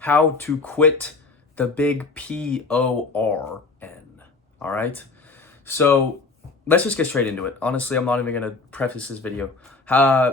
how to quit the big PORN. All right. So let's just get straight into it. Honestly, I'm not even going to preface this video.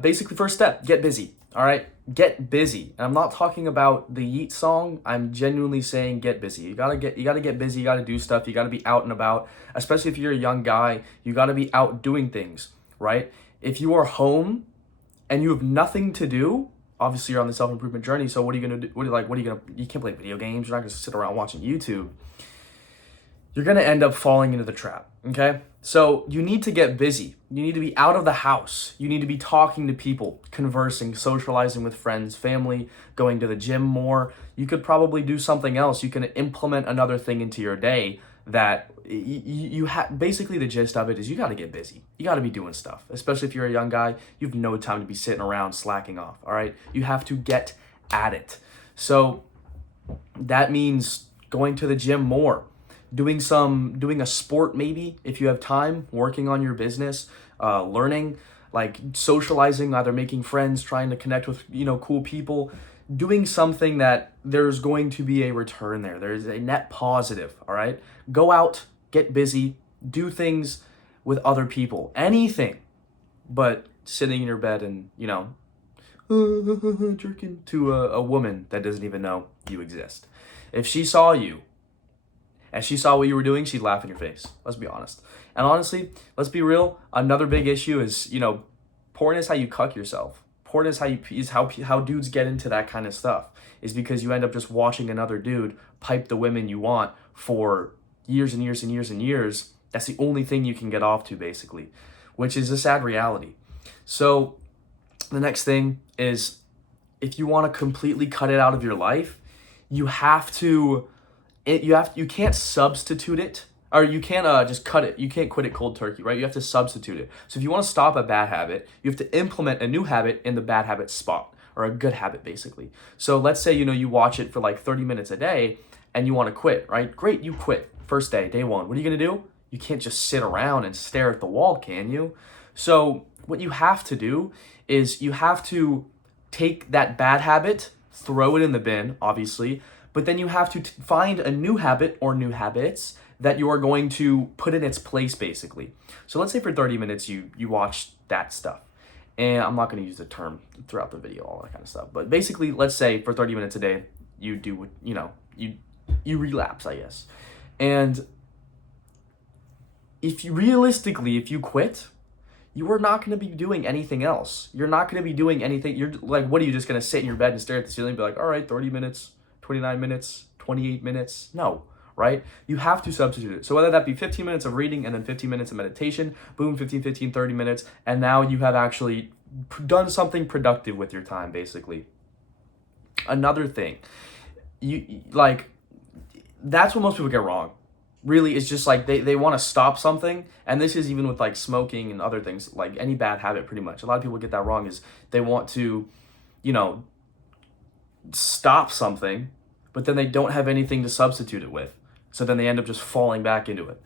Basically, first step, get busy. All right. Get busy. And I'm not talking about the Yeet song. I'm genuinely saying get busy. You gotta get busy. You gotta do stuff. You gotta be out and about. Especially if you're a young guy, you gotta be out doing things, right? If you are home and you have nothing to do, obviously you're on the self-improvement journey. So what are you gonna do? You can't play video games. You're not gonna sit around watching YouTube. You're gonna end up falling into the trap. Okay? So you need to get busy. You need to be out of the house. You need to be talking to people, conversing, socializing with friends, family, going to the gym more. You could probably do something else. You can implement another thing into your day that you have. Basically, the gist of it is you got to get busy. You got to be doing stuff, especially if you're a young guy. You have no time to be sitting around slacking off. All right? You have to get at it. So that means going to the gym more. Doing a sport maybe if you have time, working on your business, learning, like socializing, either making friends, trying to connect with, cool people, doing something that there's going to be a return there. There's a net positive, all right? Go out, get busy, do things with other people, anything but sitting in your bed and, jerking to a woman that doesn't even know you exist. If she saw you, and she saw what you were doing, she'd laugh in your face. Let's be honest. And honestly, let's be real. Another big issue is, porn is how you cuck yourself. Porn is how dudes get into that kind of stuff. Is because you end up just watching another dude pipe the women you want for years and years and years and years. That's the only thing you can get off to, basically, which is a sad reality. So the next thing is, if you want to completely cut it out of your life, you can't substitute it, or you can't just cut it. You can't quit it cold turkey, right? You have to substitute it. So if you want to stop a bad habit, you have to implement a new habit in the bad habit spot, or a good habit, basically. So let's say, you watch it for like 30 minutes a day and you want to quit, right? Great, you quit. First day one. What are you going to do? You can't just sit around and stare at the wall, can you? So what you have to do is you have to take that bad habit, throw it in the bin, obviously, but then you have to find a new habit or new habits that you are going to put in its place, basically. So let's say for 30 minutes you watch that stuff. And I'm not going to use the term throughout the video, all that kind of stuff. But basically, let's say for 30 minutes a day, you do, you relapse, I guess. And if you quit, you are not going to be doing anything else. You're not going to be doing anything. You're like, what are you just going to sit in your bed and stare at the ceiling and be like, all right, 30 minutes. 29 minutes, 28 minutes. No, right? You have to substitute it. So whether that be 15 minutes of reading and then 15 minutes of meditation, boom, 15, 30 minutes. And now you have actually done something productive with your time, basically. Another thing, that's what most people get wrong. Really, it's just like they want to stop something. And this is even with like smoking and other things, like any bad habit, pretty much. A lot of people get that wrong, is they want to, stop something, but then they don't have anything to substitute it with. So then they end up just falling back into it.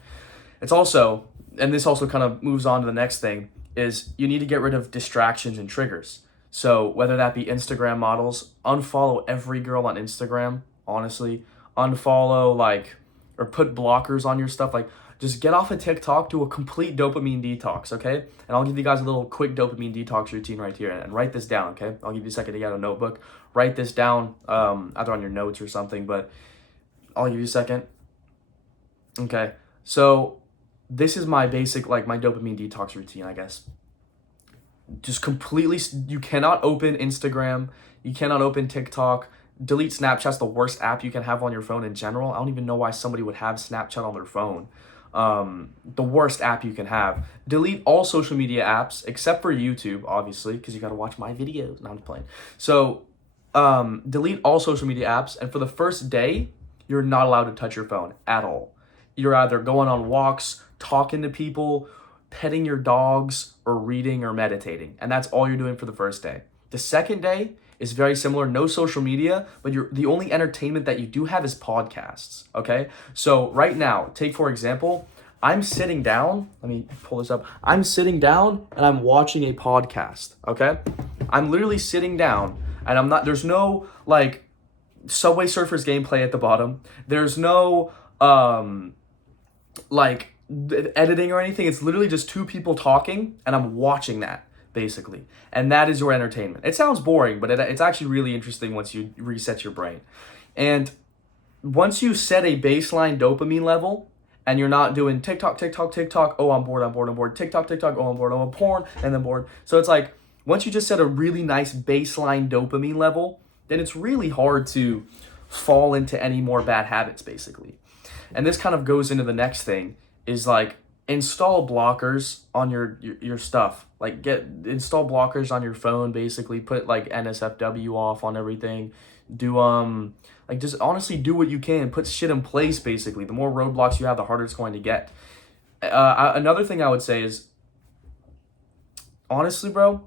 It's also, and this also kind of moves on to the next thing, is you need to get rid of distractions and triggers. So whether that be Instagram models, unfollow every girl on Instagram, honestly. Unfollow, or put blockers on your stuff. Just get off of TikTok, do a complete dopamine detox, okay? And I'll give you guys a little quick dopamine detox routine right here, and write this down, okay? I'll give you a second to get a notebook. Write this down, either on your notes or something, but I'll give you a second. Okay, so this is my basic, my dopamine detox routine, I guess. Just completely, you cannot open Instagram, you cannot open TikTok. Delete Snapchat's the worst app you can have on your phone in general. I don't even know why somebody would have Snapchat on their phone. The worst app you can have. Delete all social media apps except for YouTube, obviously, because you got to watch my videos. No, I'm just playing. So delete all social media apps, and for the first day, you're not allowed to touch your phone at all. You're either going on walks, talking to people, petting your dogs, or reading or meditating, and that's all you're doing for the first day. The second day is very similar, no social media, but the only entertainment that you do have is podcasts, okay? So right now, take for example, I'm sitting down, let me pull this up. I'm sitting down and I'm watching a podcast, okay? I'm literally sitting down and there's no Subway Surfers gameplay at the bottom. There's no like editing or anything. It's literally just two people talking, and I'm watching that basically, and that is your entertainment. It sounds boring, but it's actually really interesting once you reset your brain. And once you set a baseline dopamine level, and you're not doing TikTok, TikTok, TikTok, oh, I'm bored, I'm bored, I'm bored, TikTok, TikTok, oh, I'm bored, I'm porn, and then bored. So it's like, once you just set a really nice baseline dopamine level, then it's really hard to fall into any more bad habits, basically. And this kind of goes into the next thing, is like, install blockers on your stuff. Like, install blockers on your phone, basically. Put, like, NSFW off on everything. Do, like, just honestly do what you can. Put shit in place, basically. The more roadblocks you have, the harder it's going to get. Another thing I would say is, honestly, bro,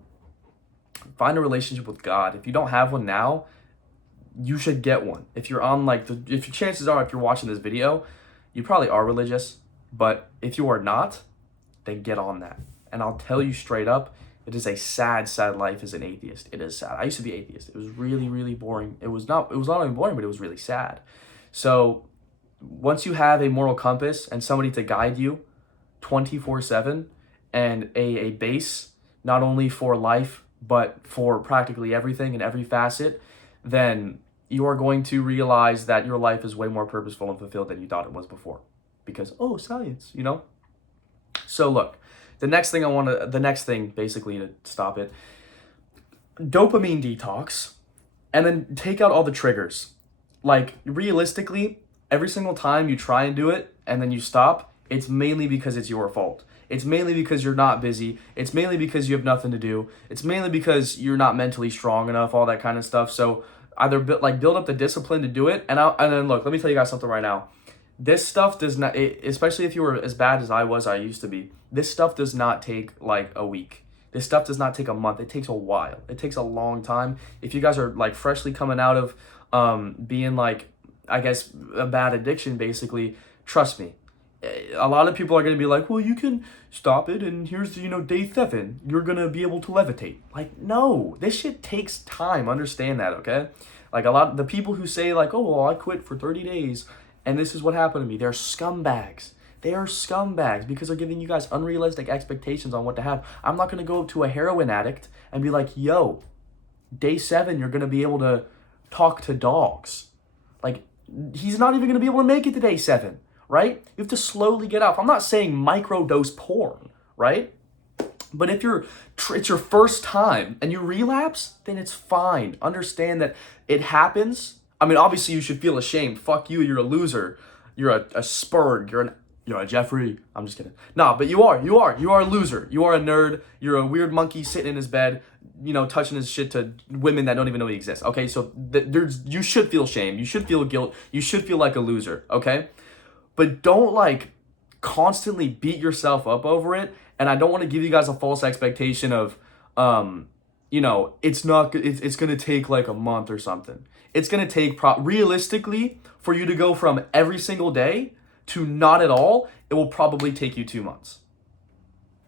find a relationship with God. If you don't have one now, you should get one. If you're on, like, if your chances are, if you're watching this video, you probably are religious. But if you are not, then get on that. And I'll tell you straight up, it is a sad, sad life as an atheist. It is sad. I used to be atheist. It was really, really boring. It was not only boring, but it was really sad. So once you have a moral compass and somebody to guide you 24/7 and a base, not only for life, but for practically everything and every facet, then you are going to realize that your life is way more purposeful and fulfilled than you thought it was before. Because, science, you know? So look, the next thing basically to stop it, dopamine detox, and then take out all the triggers. Like, realistically, every single time you try and do it and then you stop, it's mainly because it's your fault. It's mainly because you're not busy. It's mainly because you have nothing to do. It's mainly because you're not mentally strong enough, all that kind of stuff. So either build up the discipline to do it, and then look, let me tell you guys something right now. This stuff does not, especially if you were as bad as I used to be, this stuff does not take like a week. This stuff does not take a month. It takes a while. It takes a long time. If you guys are like freshly coming out of being like, I guess, a bad addiction, basically, trust me. A lot of people are going to be like, well, you can stop it, and here's, day 7. You're going to be able to levitate. Like, no, this shit takes time. Understand that, okay? Like, a lot of the people who say, like, oh, well, I quit for 30 days, and this is what happened to me. They're scumbags. They are scumbags because they're giving you guys unrealistic expectations on what to have. I'm not going to go up to a heroin addict and be like, yo, day 7, you're going to be able to talk to dogs. Like, he's not even going to be able to make it to day 7. Right? You have to slowly get off. I'm not saying microdose porn, right? But if it's your first time and you relapse, then it's fine. Understand that it happens. I mean, obviously you should feel ashamed. Fuck you, you're a loser. You're a Spurg. You're a Jeffrey. I'm just kidding. Nah, but you are a loser. You are a nerd. You're a weird monkey sitting in his bed, touching his shit to women that don't even know he exists. Okay, so you should feel shame. You should feel guilt. You should feel like a loser, okay? But don't like constantly beat yourself up over it. And I don't want to give you guys a false expectation of, it's going to take like a month or something. It's going to take realistically for you to go from every single day to not at all. It will probably take you 2 months.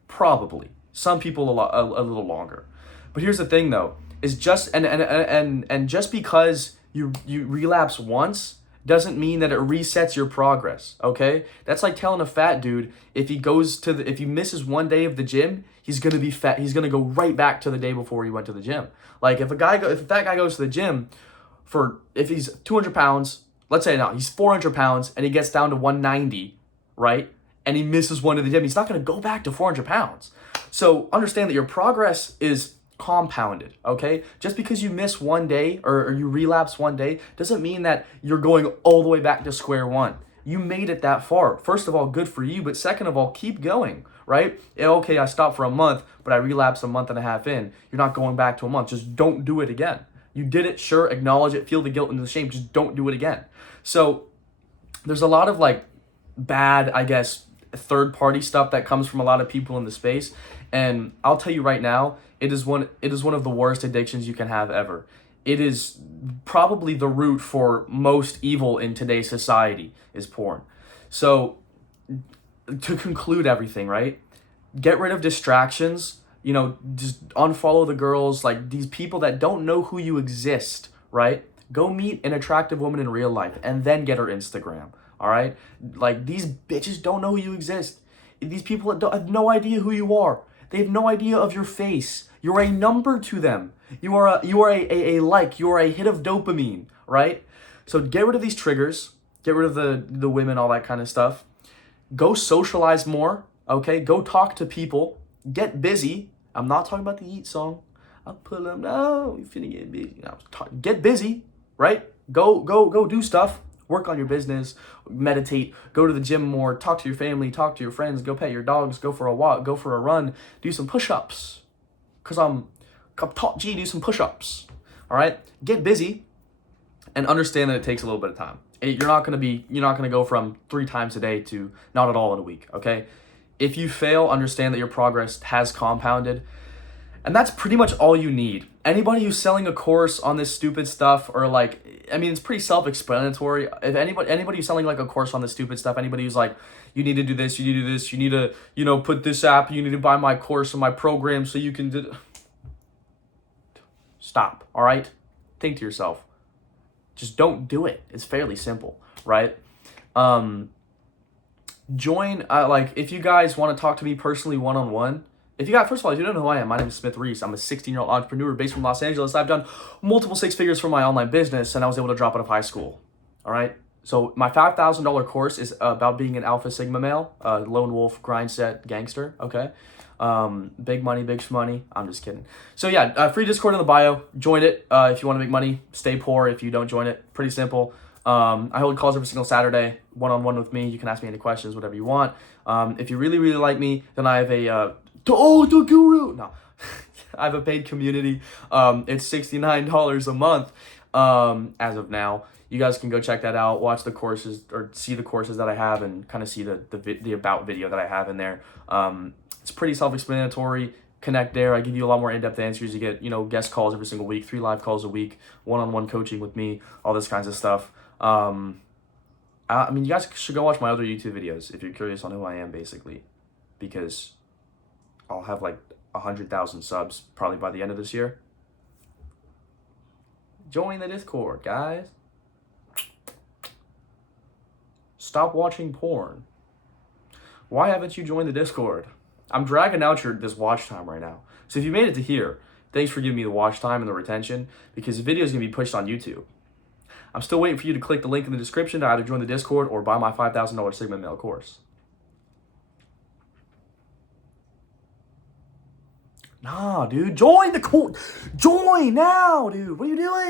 Probably. Some people a little longer. But here's the thing though, is just, and just because you relapse once, doesn't mean that it resets your progress, okay? That's like telling a fat dude if he misses one day of the gym, he's gonna be fat. He's gonna go right back to the day before he went to the gym. Like if a fat guy goes to the gym if he's 200 pounds, let's say he's 400 pounds and he gets down to 190, right? And he misses one of the gym, he's not gonna go back to 400 pounds. So understand that your progress is compounded, okay? Just because you miss one day or you relapse one day doesn't mean that you're going all the way back to square one. You made it that far. First of all, good for you, but second of all, keep going, right? Okay, I stopped for a month, but I relapsed a month and a half in. You're not going back to a month. Just don't do it again. You did it, sure, acknowledge it, feel the guilt and the shame, just don't do it again. So there's a lot of like bad, I guess, third-party stuff that comes from a lot of people in the space, and I'll tell you right now, it is one of the worst addictions you can have ever. It is probably the root for most evil in today's society is porn. So to conclude everything, right? Get rid of distractions, just unfollow the girls, like these people that don't know who you exist, right? Go meet an attractive woman in real life and then get her Instagram. All right? Like, these bitches don't know you exist. These people have no idea who you are. They have no idea of your face. You're a number to them. You are a like. You are a hit of dopamine, right? So get rid of these triggers. Get rid of the women, all that kind of stuff. Go socialize more, okay? Go talk to people. Get busy. I'm not talking about the Eat song. I'll pull them. No, you finna get busy. No, get busy, right? Go do stuff. Work on your business. Meditate. Go to the gym more. Talk to your family. Talk to your friends. Go pet your dogs. Go for a walk. Go for a run. Do some push-ups. Cause I'm top G. Do some push-ups. All right. Get busy, and understand that it takes a little bit of time. You're not gonna go from 3 times a day to not at all in a week. Okay. If you fail, understand that your progress has compounded. And that's pretty much all you need. Anybody who's selling a course on this stupid stuff, or like, I mean, it's pretty self-explanatory. If anybody who's selling like a course on this stupid stuff, anybody who's like, you need to do this, you need to do this, you need to, put this app, you need to buy my course and my program so you can do. Stop, all right? Think to yourself. Just don't do it. It's fairly simple, right? Join, if you guys want to talk to me personally one-on-one, first of all, if you don't know who I am, my name is Smith Reese. I'm a 16-year-old entrepreneur based from Los Angeles. I've done multiple 6 figures for my online business, and I was able to drop out of high school. All right? So my $5,000 course is about being an alpha sigma male, lone wolf, grind set, gangster, okay? Big money, big shmoney. I'm just kidding. So yeah, free Discord in the bio. Join it if you want to make money. Stay poor if you don't join it. Pretty simple. I hold calls every single Saturday, one-on-one with me. You can ask me any questions, whatever you want. If you really, really like me, then I have the guru. No, I have a paid community. It's $69 a month as of now. You guys can go check that out, watch the courses or see the courses that I have, and kind of see the about video that I have in there. It's pretty self-explanatory. Connect there. I give you a lot more in-depth answers. You get, guest calls every single week, 3 live calls a week, one-on-one coaching with me, all this kinds of stuff. You guys should go watch my other YouTube videos if you're curious on who I am, basically, because I'll have like 100,000 subs probably by the end of this year. Join the Discord, guys. Stop watching porn. Why haven't you joined the Discord? I'm dragging out this watch time right now. So if you made it to here, thanks for giving me the watch time and the retention, because the video is going to be pushed on YouTube. I'm still waiting for you to click the link in the description to either join the Discord or buy my $5,000 Sigma Male course. Nah, dude, join the course. Join now, dude. What are you doing?